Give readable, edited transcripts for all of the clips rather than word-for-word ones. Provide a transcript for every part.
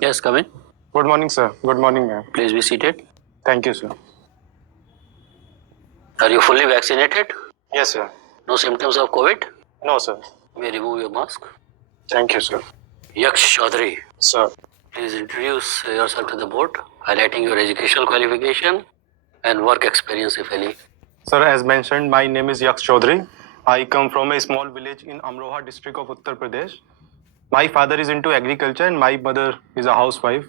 Yes, come in. Good morning, sir. Good morning, ma'am. Please be seated. Thank you, sir. Are you fully vaccinated? Yes, sir. No symptoms of COVID? No, sir. May remove your mask. Thank you, sir. Yaksh Chaudhary, Sir. please introduce yourself to the board, highlighting your educational qualification and work experience, if any. Sir, as mentioned, my name is Yaksh Chaudhary. I come from a small village in Amroha district of Uttar Pradesh. My father is into agriculture and my mother is a housewife.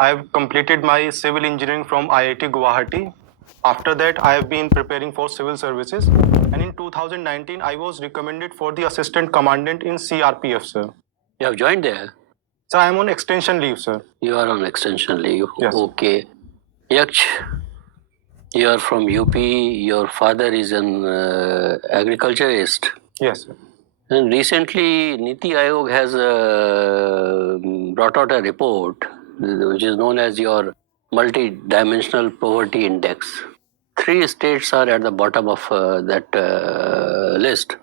I have completed my civil engineering from IIT Guwahati. After that, I have been preparing for civil services. And in 2019, I was recommended for the assistant commandant in CRPF, sir. You have joined there? So I am on extension leave, sir. You are on extension leave. Yes. Okay. Yaksh, you are from UP. Your father is an agriculturist. Yes, sir. And recently, Niti Aayog has brought out a report, which is known as your multi-dimensional poverty index. 3 states are at the bottom of that list: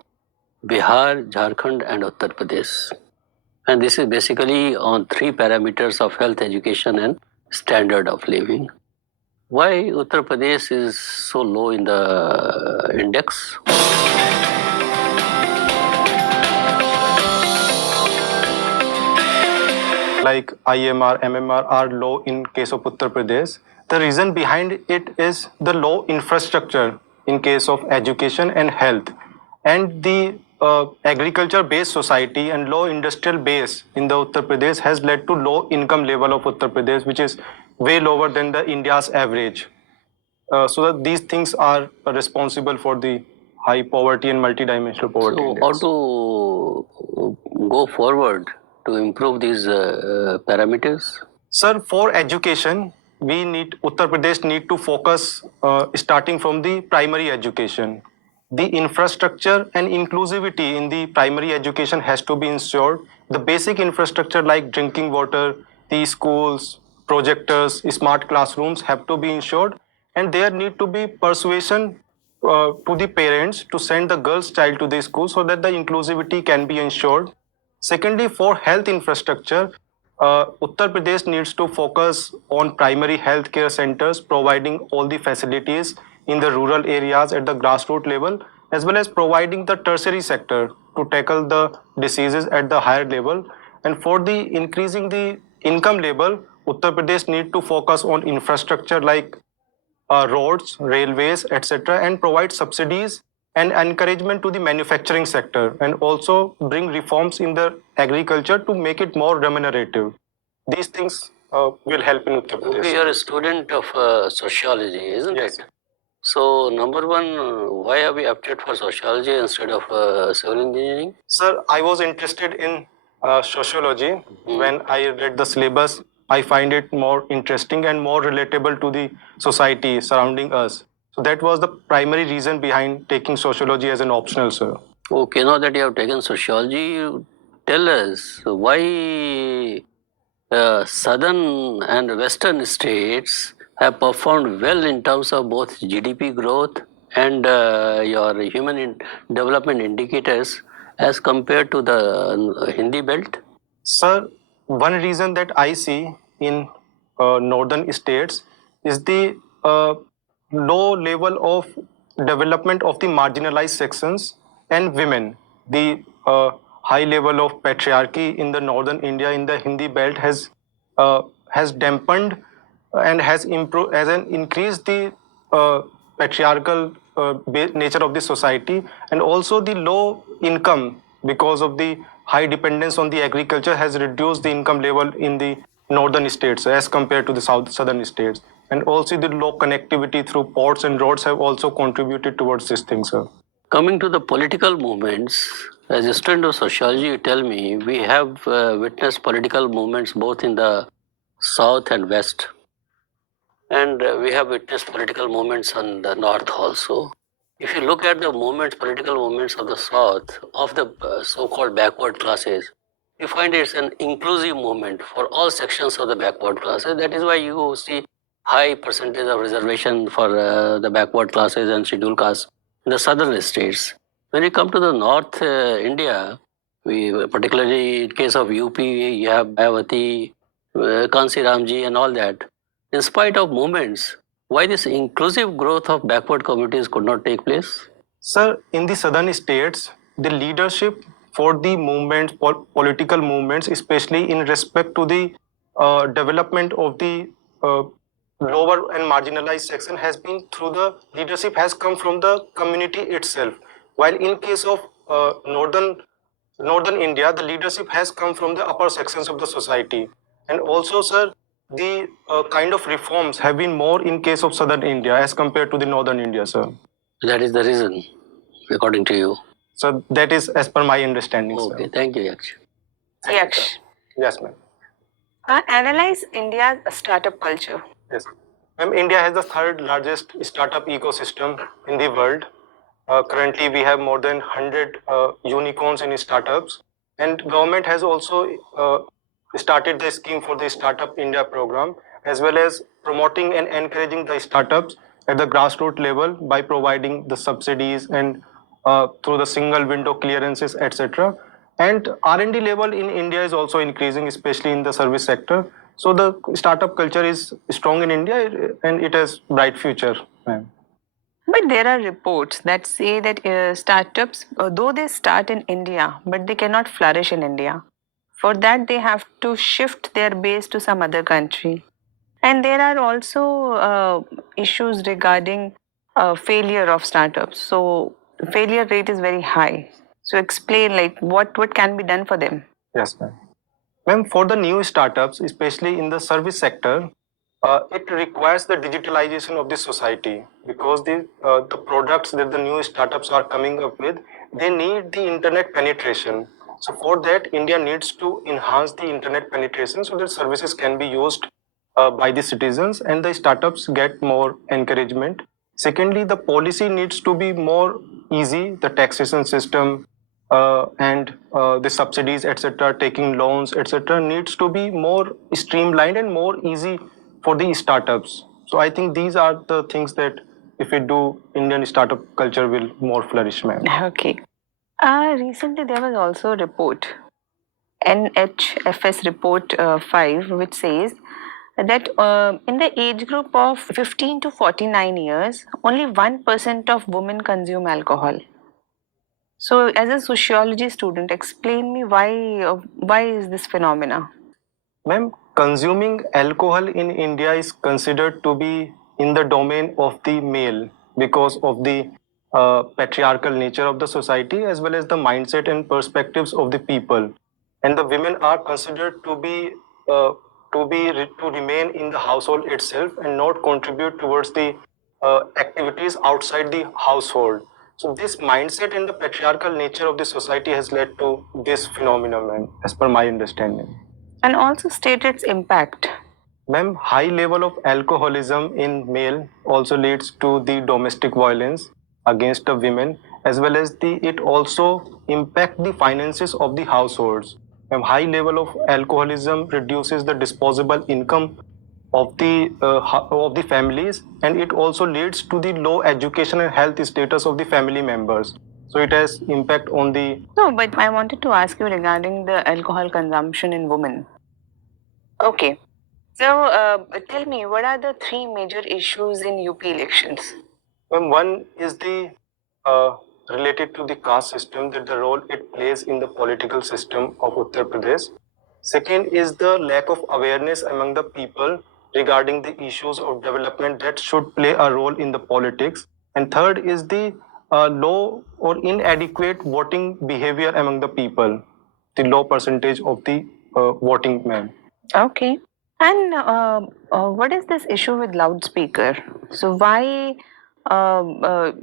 Bihar, Jharkhand, and Uttar Pradesh. And this is basically on 3 parameters of health, education, and standard of living. Why Uttar Pradesh is so low in the index? Like IMR, MMR are low in case of Uttar Pradesh. The reason behind it is the low infrastructure in case of education and health, and the agriculture-based society and low industrial base in the Uttar Pradesh has led to low income level of Uttar Pradesh, which is way lower than the India's average. So that these things are responsible for the high poverty and multidimensional poverty. So, index. how to go forward to improve these parameters? Sir, for education, Uttar Pradesh need to focus starting from the primary education. The infrastructure and inclusivity in the primary education has to be ensured. The basic infrastructure like drinking water, the schools, projectors, smart classrooms have to be ensured, and there need to be persuasion to the parents to send the girl's child to the school so that the inclusivity can be ensured. Secondly, for health infrastructure, Uttar Pradesh needs to focus on primary healthcare centers, providing all the facilities in the rural areas at the grassroots level, as well as providing the tertiary sector to tackle the diseases at the higher level. And for the increasing the income level, Uttar Pradesh need to focus on infrastructure like roads, railways, etc., and provide subsidies and encouragement to the manufacturing sector, and also bring reforms in the agriculture to make it more remunerative. These things will help in Uttar Pradesh. Okay, you are a student of sociology, isn't Yes. it? So, number one, why are we opted for sociology instead of civil engineering? Sir, I was interested in sociology. When I read the syllabus, I find it more interesting and more relatable to the society surrounding us. So that was the primary reason behind taking sociology as an optional, sir. Okay, now that you have taken sociology, you tell us why southern and western states have performed well in terms of both GDP growth and your development indicators as compared to the Hindi belt? Sir, one reason that I see in northern states is the low level of development of the marginalized sections and women. The high level of patriarchy in the northern India in the Hindi belt has dampened and has improved, has increased the patriarchal nature of the society, and also the low income because of the high dependence on the agriculture has reduced the income level in the northern states as compared to the southern states, and also the low connectivity through ports and roads have also contributed towards this thing, sir. Coming to the political movements, as a student of sociology, you tell me we have witnessed political movements both in the south and west, and we have witnessed political movements on the north also. If you look at the movements, political movements of the south, of the so-called backward classes, you find it's an inclusive movement for all sections of the backward classes. That is why you see high percentage of reservation for the backward classes and scheduled castes in the southern states. When you come to the north India, we particularly in case of UP, you have Mayawati, Kansi Ramji and all that. In spite of movements, why this inclusive growth of backward communities could not take place? Sir, in the southern states, the leadership for the movements, political movements, especially in respect to the development of the uh, lower and marginalized section, has been through the leadership has come from the community itself. While in case of northern India, the leadership has come from the upper sections of the society. And also, sir, the kind of reforms have been more in case of southern India as compared to the northern India, sir. That is the reason, according to you. So that is as per my understanding, Okay, sir. thank you, Yaksh. Yaksh, Yes, ma'am. analyze India's startup culture. Yes. Ma'am, India has the third largest startup ecosystem in the world. Currently, we have more than 100 unicorns in startups, and government has also started the scheme for the Startup India program, as well as promoting and encouraging the startups at the grassroots level by providing the subsidies and through the single window clearances, etc. And R&D level in India is also increasing, especially in the service sector. So the startup culture is strong in India, and it has bright future. Ma'am. But there are reports that say that startups, though they start in India, but they cannot flourish in India. For that, they have to shift their base to some other country. And there are also issues regarding failure of startups. So failure rate is very high. So explain like what can be done for them. Yes, ma'am. Ma'am, for the new startups, especially in the service sector, it requires the digitalization of the society because the products that the new startups are coming up with, they need the internet penetration. So for that, India needs to enhance the internet penetration so that services can be used by the citizens and the startups get more encouragement. Secondly, the policy needs to be more easy, the taxation system, and the subsidies, etc., taking loans, etc., needs to be more streamlined and more easy for the startups. So I think these are the things that if we do, Indian startup culture will more flourish, ma'am. Okay. Recently, there was also a report, NHFS report 5, which says that in the age group of 15 to 49 years, only 1% of women consume alcohol. So, as a sociology student, explain me why is this phenomena? Ma'am, consuming alcohol in India is considered to be in the domain of the male because of the patriarchal nature of the society as well as the mindset and perspectives of the people. And the women are considered uh, to remain in the household itself and not contribute towards the activities outside the household. So this mindset and the patriarchal nature of the society has led to this phenomenon, as per my understanding. And also state its impact. Ma'am, high level of alcoholism in male also leads to the domestic violence against the women as well as the it also impact the finances of the households. Ma'am, high level of alcoholism reduces the disposable income of the families and it also leads to the low education and health status of the family members. So it has impact on the. No, but I wanted to ask you regarding the alcohol consumption in women. Okay. So, tell me, what are the three major issues in UP elections? One is the uh, related to the caste system, that the role it plays in the political system of Uttar Pradesh. Second is the lack of awareness among the people regarding the issues of development that should play a role in the politics. And third is the low or inadequate voting behavior among the people, the low percentage of the voting men. Okay. And what is this issue with loudspeaker? So why Uttar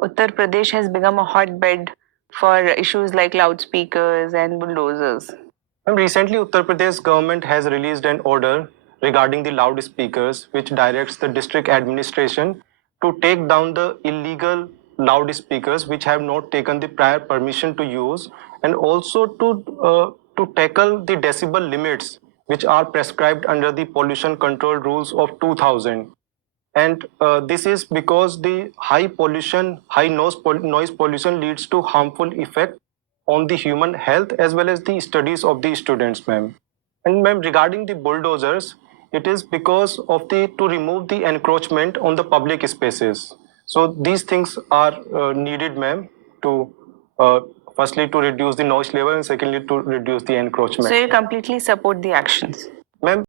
Pradesh has become a hotbed for issues like loudspeakers and bulldozers? And recently, Uttar Pradesh government has released an order regarding the loudspeakers, which directs the district administration to take down the illegal loudspeakers which have not taken the prior permission to use, and also to tackle the decibel limits which are prescribed under the pollution control rules of 2000. And this is because the high pollution, noise pollution leads to harmful effect on the human health as well as the studies of the students, ma'am. And ma'am, regarding the bulldozers, it is because of to remove the encroachment on the public spaces. So these things are needed, ma'am, to uh, firstly to reduce the noise level and secondly to reduce the encroachment. So you completely support the actions. Ma'am,